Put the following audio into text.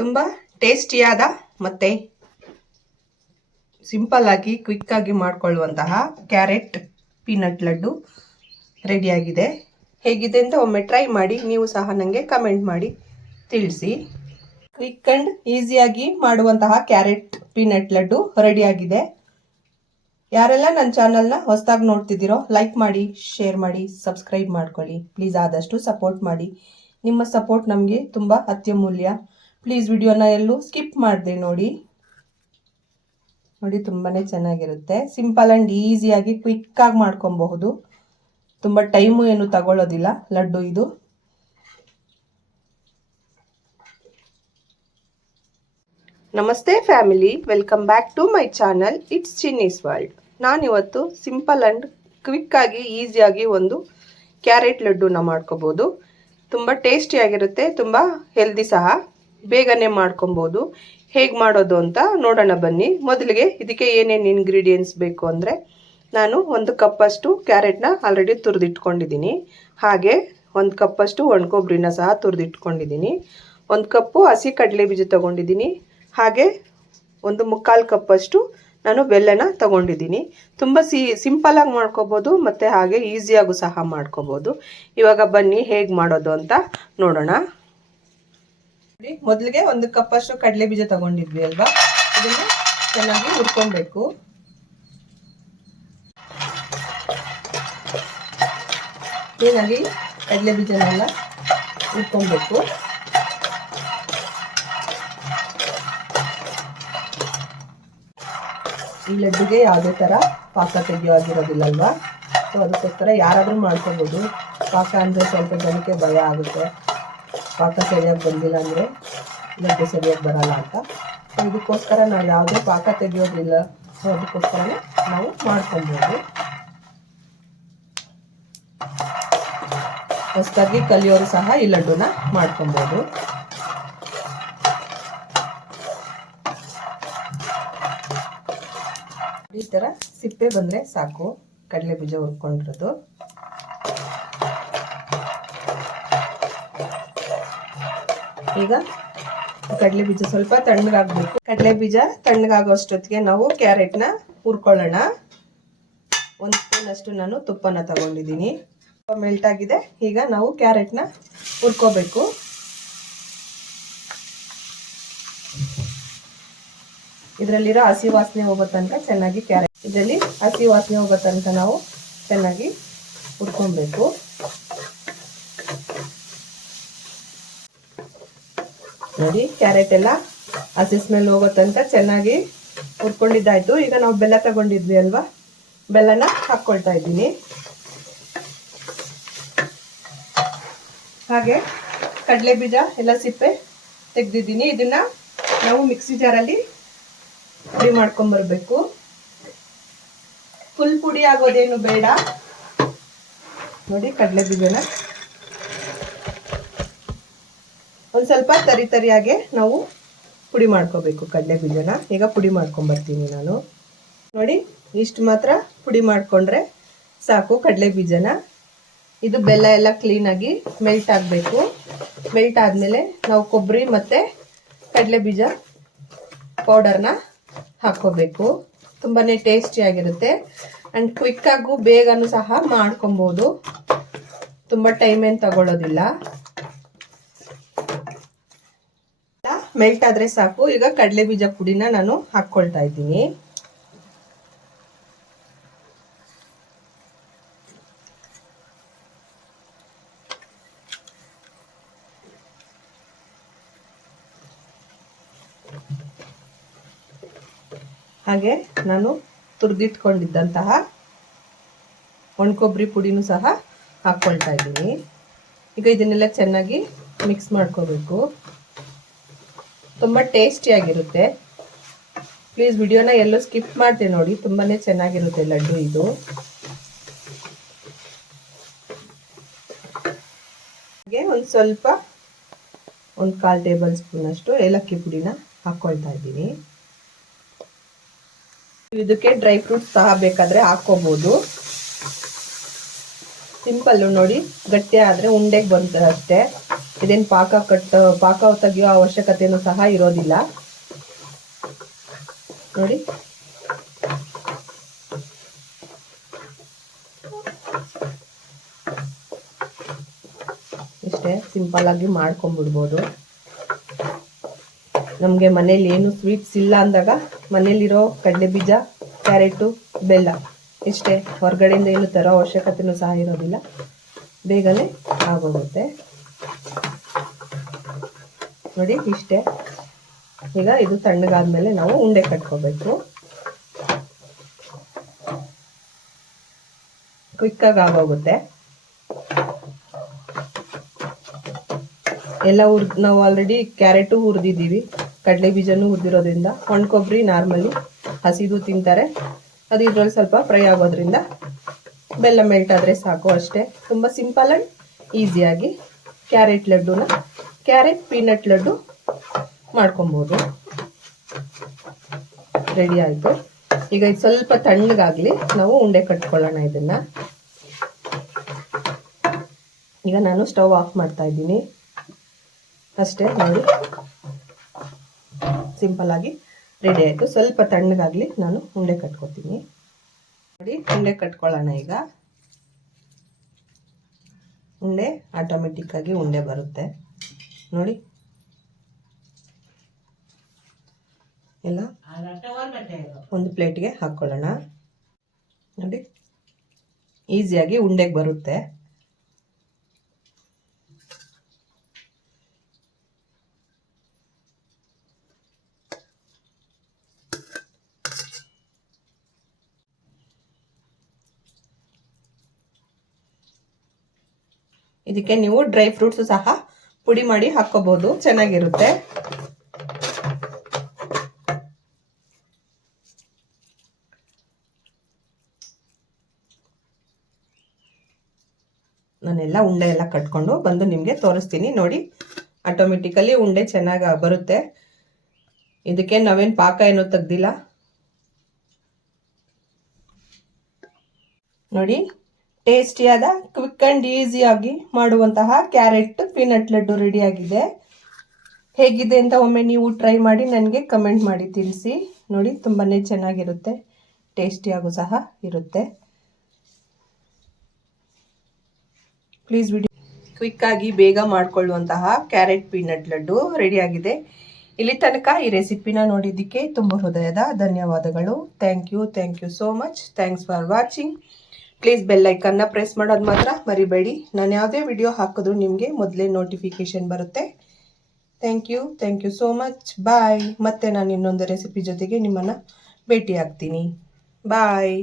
ತುಂಬ ಟೇಸ್ಟಿಯಾದ ಮತ್ತು ಸಿಂಪಲ್ ಆಗಿ ಕ್ವಿಕ್ ಆಗಿ ಮಾಡ್ಕೊಳ್ಳುವಂತಹ ಕ್ಯಾರೆಟ್ ಪೀನಟ್ ಲಡ್ಡು ರೆಡಿಯಾಗಿದೆ. ಹೇಗಿದೆ ಅಂತ ಒಮ್ಮೆ ಟ್ರೈ ಮಾಡಿ, ನೀವು ಸಹ ನನಗೆ ಕಮೆಂಟ್ ಮಾಡಿ ತಿಳಿಸಿ. ಕ್ವಿಕ್ ಆ್ಯಂಡ್ ಈಸಿಯಾಗಿ ಮಾಡುವಂತಹ ಕ್ಯಾರೆಟ್ ಪೀನಟ್ ಲಡ್ಡು ರೆಡಿಯಾಗಿದೆ. ಯಾರೆಲ್ಲ ನನ್ನ ಚಾನಲ್ನ ಹೊಸದಾಗಿ ನೋಡ್ತಿದ್ದೀರೋ, ಲೈಕ್ ಮಾಡಿ, ಶೇರ್ ಮಾಡಿ, ಸಬ್ಸ್ಕ್ರೈಬ್ ಮಾಡ್ಕೊಳ್ಳಿ. ಪ್ಲೀಸ್ ಆದಷ್ಟು ಸಪೋರ್ಟ್ ಮಾಡಿ. ನಿಮ್ಮ ಸಪೋರ್ಟ್ ನಮಗೆ ತುಂಬ ಅತ್ಯಮೂಲ್ಯ. ಪ್ಲೀಸ್ ವಿಡಿಯೋನ ಎಲ್ಲೂ ಸ್ಕಿಪ್ ಮಾಡಿದೆ ನೋಡಿ. ನೋಡಿ ತುಂಬಾ ಚೆನ್ನಾಗಿರುತ್ತೆ. ಸಿಂಪಲ್ ಆ್ಯಂಡ್ ಈಸಿಯಾಗಿ ಕ್ವಿಕ್ಕಾಗಿ ಮಾಡ್ಕೊಬಹುದು. ತುಂಬ ಟೈಮು ಏನು ತಗೊಳ್ಳೋದಿಲ್ಲ ಲಡ್ಡು ಇದು. ನಮಸ್ತೆ family welcome back to my channel it's Chinni's world ನಾನಿವತ್ತು ಸಿಂಪಲ್ ಆ್ಯಂಡ್ ಕ್ವಿಕ್ಕಾಗಿ ಈಸಿಯಾಗಿ ಒಂದು ಕ್ಯಾರೆಟ್ ಲಡ್ಡುನ ಮಾಡ್ಕೋಬೋದು ತುಂಬ ಟೇಸ್ಟಿಯಾಗಿರುತ್ತೆ ತುಂಬ ಹೆಲ್ದಿ ಸಹ. ಬೇಗನೆ ಮಾಡ್ಕೊಬೋದು. ಹೇಗೆ ಮಾಡೋದು ಅಂತ ನೋಡೋಣ ಬನ್ನಿ. ಮೊದಲಿಗೆ ಇದಕ್ಕೆ ಏನೇನು ಇಂಗ್ರೀಡಿಯೆಂಟ್ಸ್ ಬೇಕು ಅಂದರೆ ನಾನು ಒಂದು ಕಪ್ಪಷ್ಟು ಕ್ಯಾರೆಟ್ನ ಆಲ್ರೆಡಿ ತುರಿದಿಟ್ಕೊಂಡಿದ್ದೀನಿ. ಹಾಗೆ ಒಂದು ಕಪ್ಪಷ್ಟು ಒಣಕೊಬ್ಬರಿನ ಸಹ ತುರಿದಿಟ್ಕೊಂಡಿದ್ದೀನಿ. ಒಂದು ಕಪ್ಪು ಹಸಿ ಕಡಲೆ ಬೀಜ ತೊಗೊಂಡಿದ್ದೀನಿ. ಹಾಗೆ ಒಂದು ಮುಕ್ಕಾಲು ಕಪ್ಪಷ್ಟು ನಾನು ಬೆಲ್ಲನ ತಗೊಂಡಿದ್ದೀನಿ. ತುಂಬ ಸಿ ಸಿಂಪಲಾಗಿ ಮಾಡ್ಕೋಬೋದು ಮತ್ತು ಹಾಗೆ ಈಸಿಯಾಗೂ ಸಹ ಮಾಡ್ಕೋಬೋದು. ಇವಾಗ ಬನ್ನಿ ಹೇಗೆ ಮಾಡೋದು ಅಂತ ನೋಡೋಣ. ಮೊದಲಿಗೆ ಒಂದು ಕಪ್ ಅಷ್ಟು ಕಡಲೆ ಬೀಜ ತಗೊಂಡಿದ್ವಿ ಅಲ್ವಾ? ಇದನ್ನು ಚೆನ್ನಾಗಿ ಹುರ್ಕೊಬೇಕು. ಚೆನ್ನಾಗಿ ಕಡಲೆ ಬೀಜನೆಲ್ಲ ಹುರ್ಕೊಬೇಕು. ಈ ಲಡ್ಡುಗೆ ಯಾವುದೇ ಥರ ಪಾಕ ತೆಗೆಯೋಗಿರೋದಿಲ್ಲ ಅಲ್ವಾ ಸೊ ಅದಕ್ಕೋಸ್ಕರ ಯಾರಾದರೂ ಮಾಡ್ಕೋಬೋದು. ಪಾಕ ಅಂದರೆ ಸ್ವಲ್ಪ ಜನಕ್ಕೆ ಭಯ ಆಗುತ್ತೆ. ಪಾಕ ಸರಿಯಾಗಿ ಬಂದಿಲ್ಲ ಅಂದರೆ ಲಡ್ಡು ಸರಿಯಾಗಿ ಬರಲ್ಲ ಅಂತ. ಸೊ ಇದಕ್ಕೋಸ್ಕರ ನಾವು ಯಾವುದೇ ಪಾಕ ತೆಗೆಯೋದಿಲ್ಲ. ಸೊ ಅದಕ್ಕೋಸ್ಕರನೇ ನಾವು ಮಾಡ್ಕೊಬೋದು. ಹೊಸದಾಗಿ ಕಲಿಯೋರು ಸಹ ಈ ಲಡ್ಡುನ ಮಾಡ್ಕೊಬೋದು. ಈ ಥರ ಸಿಪ್ಪೆ ಬಂದರೆ ಸಾಕು. ಕಡಲೆ ಬೀಜ ಹುರ್ಕೊಂಡಿರೋದು. ಈಗ ಕಡಲೆ ಬೀಜ ಸ್ವಲ್ಪ ತಣ್ಣಗಾಗಬೇಕು. ಕಡಲೆ ಬೀಜ ತಣ್ಣಗಾಗೋ ಅಷ್ಟೊತ್ತಿಗೆ ನಾವು ಕ್ಯಾರೆಟ್ನ ಹುರ್ಕೊಳ್ಳೋಣ. ಒಂದು ಸ್ಪೂನ್ ಅಷ್ಟು ನಾನು ತುಪ್ಪನ ತಗೊಂಡಿದ್ದೀನಿ. ಮೆಲ್ಟ್ ಆಗಿದೆ. ಈಗ ನಾವು ಕ್ಯಾರೆಟ್ನ ಹುರ್ಕೋಬೇಕು. ಇದರಲ್ಲಿರೋ ಹಸಿ ವಾಸನೆ ಹೋಗೋ ತನಕ ಚೆನ್ನಾಗಿ ಕ್ಯಾರೆಟ್ ಇದರಲ್ಲಿ ಹಸಿ ವಾಸನೆ ಹೋಗೋ ತನಕ ನಾವು ಚೆನ್ನಾಗಿ ಹುರ್ಕೊಬೇಕು. ನೋಡಿ ಕ್ಯಾರೆಟ್ ಎಲ್ಲ ಹಸಿ ಸ್ಮೆಲ್ ಹೋಗೋ ಚೆನ್ನಾಗಿ ಹುರ್ಕೊಂಡಿದ್ದಾಯ್ತು. ಈಗ ನಾವು ಬೆಲ್ಲ ತಗೊಂಡಿದ್ವಿ ಅಲ್ವಾ? ಬೆಲ್ಲನ ಹಾಕ್ಕೊಳ್ತಾ ಇದ್ದೀನಿ. ಹಾಗೆ ಕಡಲೆ ಬೀಜ ಎಲ್ಲ ಸಿಪ್ಪೆ ತೆಗೆದಿದ್ದೀನಿ. ಇದನ್ನ ನಾವು ಮಿಕ್ಸಿ ಜಾರಲ್ಲಿ ಪುಡಿ ಮಾಡ್ಕೊಂಬರ್ಬೇಕು ಫುಲ್ ಪುಡಿ ಆಗೋದೇನು ಬೇಡ. ನೋಡಿ, ಕಡಲೆ ಬೀಜನ ಒಂದು ಸ್ವಲ್ಪ ತರಿ ತರಿಯಾಗೆ ನಾವು ಪುಡಿ ಮಾಡ್ಕೋಬೇಕು ಕಡಲೆ ಬೀಜನ. ಈಗ ಪುಡಿ ಮಾಡ್ಕೊಂಬರ್ತೀನಿ ನಾನು. ನೋಡಿ, ಇಷ್ಟು ಮಾತ್ರ ಪುಡಿ ಮಾಡಿಕೊಂಡ್ರೆ ಸಾಕು ಕಡಲೆ ಬೀಜನ. ಇದು ಬೆಲ್ಲ ಎಲ್ಲ ಕ್ಲೀನಾಗಿ ಮೆಲ್ಟ್ ಆಗಬೇಕು. ಮೆಲ್ಟ್ ಆದಮೇಲೆ ನಾವು ಕೊಬ್ಬರಿ ಮತ್ತು ಕಡಲೆ ಬೀಜ ಪೌಡರ್ನ ಹಾಕ್ಕೋಬೇಕು. ತುಂಬಾ ಟೇಸ್ಟಿಯಾಗಿರುತ್ತೆ ಆ್ಯಂಡ್ ಕ್ವಿಕ್ಕಾಗೂ ಬೇಗನೂ ಸಹ ಮಾಡ್ಕೊಬೋದು. ತುಂಬ ಟೈಮ್ ಏನು ತಗೊಳ್ಳೋದಿಲ್ಲ ಮೆಲ್ಟ್ ಆದರೆ ಸಾಕು. ಈಗ ಕಡಲೆ ಬೀಜ ಪುಡಿನ ನಾನು ಹಾಕ್ಕೊಳ್ತಾ ಇದ್ದೀನಿ. ಹಾಗೆ ನಾನು ತುರಿದಿಟ್ಕೊಂಡಿದ್ದಂತಹ ಒಣಕೊಬ್ಬರಿ ಪುಡಿನೂ ಸಹ ಹಾಕ್ಕೊಳ್ತಾ ಇದ್ದೀನಿ. ಈಗ ಇದನ್ನೆಲ್ಲ ಚೆನ್ನಾಗಿ ಮಿಕ್ಸ್ ಮಾಡ್ಕೋಬೇಕು. ತುಂಬ ಟೇಸ್ಟಿಯಾಗಿರುತ್ತೆ ಪ್ಲೀಸ್ ವಿಡಿಯೋನ ಎಲ್ಲೂ ಸ್ಕಿಪ್ ಮಾಡ್ತೀವಿ ನೋಡಿ ತುಂಬಾ ಚೆನ್ನಾಗಿರುತ್ತೆ ಲಡ್ಡು ಇದು. ಹಾಗೆ ಒಂದು ಸ್ವಲ್ಪ, ಒಂದು ಕಾಲು ಟೇಬಲ್ ಸ್ಪೂನಷ್ಟು ಏಲಕ್ಕಿ ಪುಡಿನ ಹಾಕ್ಕೊಳ್ತಾ ಇದ್ದೀನಿ. ಇದಕ್ಕೆ ಡ್ರೈ ಫ್ರೂಟ್ಸ್ ಸಹ ಬೇಕಾದರೆ ಹಾಕ್ಕೋಬೋದು ಸಿಂಪಲ್ಲು ನೋಡಿ, ಗಟ್ಟಿ ಆದರೆ ಉಂಡೆಗೆ ಬಂತು ಅಷ್ಟೇ. ಇದೇನು ಪಾಕ ಕಟ್ ಪಾಕ ತೆಗಿಯೋ ಅವಶ್ಯಕತೆನೂ ಸಹ ಇರೋದಿಲ್ಲ. ನೋಡಿ. ಇಷ್ಟೇ ಸಿಂಪಲ್ ಆಗಿ ಮಾಡ್ಕೊಂಡ್ಬಿಡ್ಬೋದು. ನಮಗೆ ಮನೇಲಿ ಏನು ಸ್ವೀಟ್ಸ್ ಇಲ್ಲ ಅಂದಾಗ ಮನೇಲಿರೋ ಕಡಲೆ ಬೀಜ ಕ್ಯಾರೆಟು, ಬೆಲ್ಲ. ಇಷ್ಟೇ ಹೊರಗಡೆಯಿಂದ ಏನು ತರೋ ಅವಶ್ಯಕತೆಯೂ ಸಹ ಇರೋದಿಲ್ಲ. ಬೇಗನೆ ಆಗೋಗುತ್ತೆ. ನೋಡಿ, ಇಷ್ಟೇ. ಈಗ ಇದು ತಣ್ಣಗಾದ್ಮೇಲೆ ನಾವು ಉಂಡೆ ಕಟ್ಕೋಬೇಕು. ಕ್ವಿಕ್ಕಾಗಿ ಆಗೋಗುತ್ತೆ. ಎಲ್ಲ ಹುರ್ ನಾವು ಆಲ್ರೆಡಿ ಕ್ಯಾರೆಟು ಹುರಿದಿದ್ದೀವಿ. ಕಡಲೆ ಬೀಜನೂ ಹುರಿದಿರೋದ್ರಿಂದ. ಒಣ ಕೊಬ್ಬರಿ ನಾರ್ಮಲಿ ಹಸಿದು ತಿಂತಾರೆ. ಅದು ಇದ್ರಲ್ಲಿ ಸ್ವಲ್ಪ ಫ್ರೈ ಆಗೋದ್ರಿಂದ ಬೆಲ್ಲ ಮೆಲ್ಟ್ ಆದರೆ ಸಾಕು ಅಷ್ಟೇ. ತುಂಬ ಸಿಂಪಲ್ ಆ್ಯಂಡ್ ಈಸಿಯಾಗಿ ಕ್ಯಾರೆಟ್ ಲಡ್ಡುನ ಕ್ಯಾರೆಟ್ ಪೀನಟ್ ಲಡ್ಡು ಮಾಡ್ಕೊಬೋದು. ರೆಡಿ ಆಯಿತು. ಈಗ ಇದು ಸ್ವಲ್ಪ ತಣ್ಣಗಾಗಲಿ ನಾವು ಉಂಡೆ ಕಟ್ಕೊಳ್ಳೋಣ ಇದನ್ನು. ಈಗ ನಾನು ಸ್ಟವ್ ಆಫ್ ಮಾಡ್ತಾ ಇದ್ದೀನಿ. ಅಷ್ಟೇ ನೋಡಿ. ಸಿಂಪಲ್ ಆಗಿ ರೆಡಿ ಆಯಿತು. ಸ್ವಲ್ಪ ತಣ್ಣಗಾಗಲಿ ನಾನು ಉಂಡೆ ಕಟ್ಕೊತೀನಿ. ನೋಡಿ, ಉಂಡೆ ಕಟ್ಕೊಳ್ಳೋಣ ಈಗ. ಉಂಡೆ ಆಟೋಮೆಟಿಕ್ಕಾಗಿ ಉಂಡೆ ಬರುತ್ತೆ. ನೋಡಿ. ಎಲ್ಲ ಒಂದು ಪ್ಲೇಟ್ಗೆ ಹಾಕ್ಕೊಳ್ಳೋಣ. ನೋಡಿ. ಈಸಿಯಾಗಿ ಉಂಡೆಗೆ ಬರುತ್ತೆ. ಇದಕ್ಕೆ ನೀವು ಡ್ರೈ ಫ್ರೂಟ್ಸ್ ಸಹ ಪುಡಿ ಮಾಡಿ ಹಾಕೋಬಹುದು. ಚೆನ್ನಾಗಿರುತ್ತೆ. ನಾನೆಲ್ಲ ಉಂಡೆ ಎಲ್ಲ ಕಟ್ಕೊಂಡು ಬಂದು ನಿಮಗೆ ತೋರಿಸ್ತೀನಿ. ನೋಡಿ ಆಟೋಮೆಟಿಕಲಿ ಉಂಡೆ ಚೆನ್ನಾಗಿ ಬರುತ್ತೆ. ಇದಕ್ಕೆ ನಾವೇನು ಪಾಕ ಏನೂ ತೆಗ್ದಿಲ್ಲ. ನೋಡಿ ಟೇಸ್ಟಿಯಾದ ಕ್ವಿಕ್ ಆ್ಯಂಡ್ ಈಸಿಯಾಗಿ ಮಾಡುವಂತಹ ಕ್ಯಾರೆಟ್ ಪೀನಟ್ ಲಡ್ಡು ರೆಡಿಯಾಗಿದೆ ಹೇಗಿದೆ ಅಂತ ಒಮ್ಮೆ ನೀವು ಟ್ರೈ ಮಾಡಿ, ನನಗೆ ಕಮೆಂಟ್ ಮಾಡಿ, ತಿಳಿಸಿ. ನೋಡಿ ತುಂಬಾ ಚೆನ್ನಾಗಿರುತ್ತೆ. ಟೇಸ್ಟಿಯಾಗೂ ಸಹ ಇರುತ್ತೆ. ಪ್ಲೀಸ್ ವಿಡಿಯೋ ಕ್ವಿಕ್ಕಾಗಿ ಬೇಗ ಮಾಡಿಕೊಳ್ಳುವಂತಹ ಕ್ಯಾರೆಟ್ ಪೀನಟ್ ಲಡ್ಡು ರೆಡಿಯಾಗಿದೆ ಇಲ್ಲಿ ತನಕ ಈ ರೆಸಿಪಿನ ನೋಡಿದ್ದಕ್ಕೆ ತುಂಬ ಹೃದಯದ ಧನ್ಯವಾದಗಳು. Thank you thank you so much thanks for watching please bell ಐಕನ್ನ press ಮಾಡೋದು ಮಾತ್ರ ಮರಿಬೇಡಿ. ನಾನು ಯಾವುದೇ ವಿಡಿಯೋ ಹಾಕಿದ್ರು ನಿಮಗೆ ಮೊದಲೇ ನೋಟಿಫಿಕೇಶನ್ ಬರುತ್ತೆ. Thank you thank you so much bye ಮತ್ತೆ ನಾನು ಇನ್ನೊಂದು ರೆಸಿಪಿ ಜೊತೆಗೆ ನಿಮ್ಮನ್ನು ಭೇಟಿ ಆಗ್ತೀನಿ ಬಾಯ್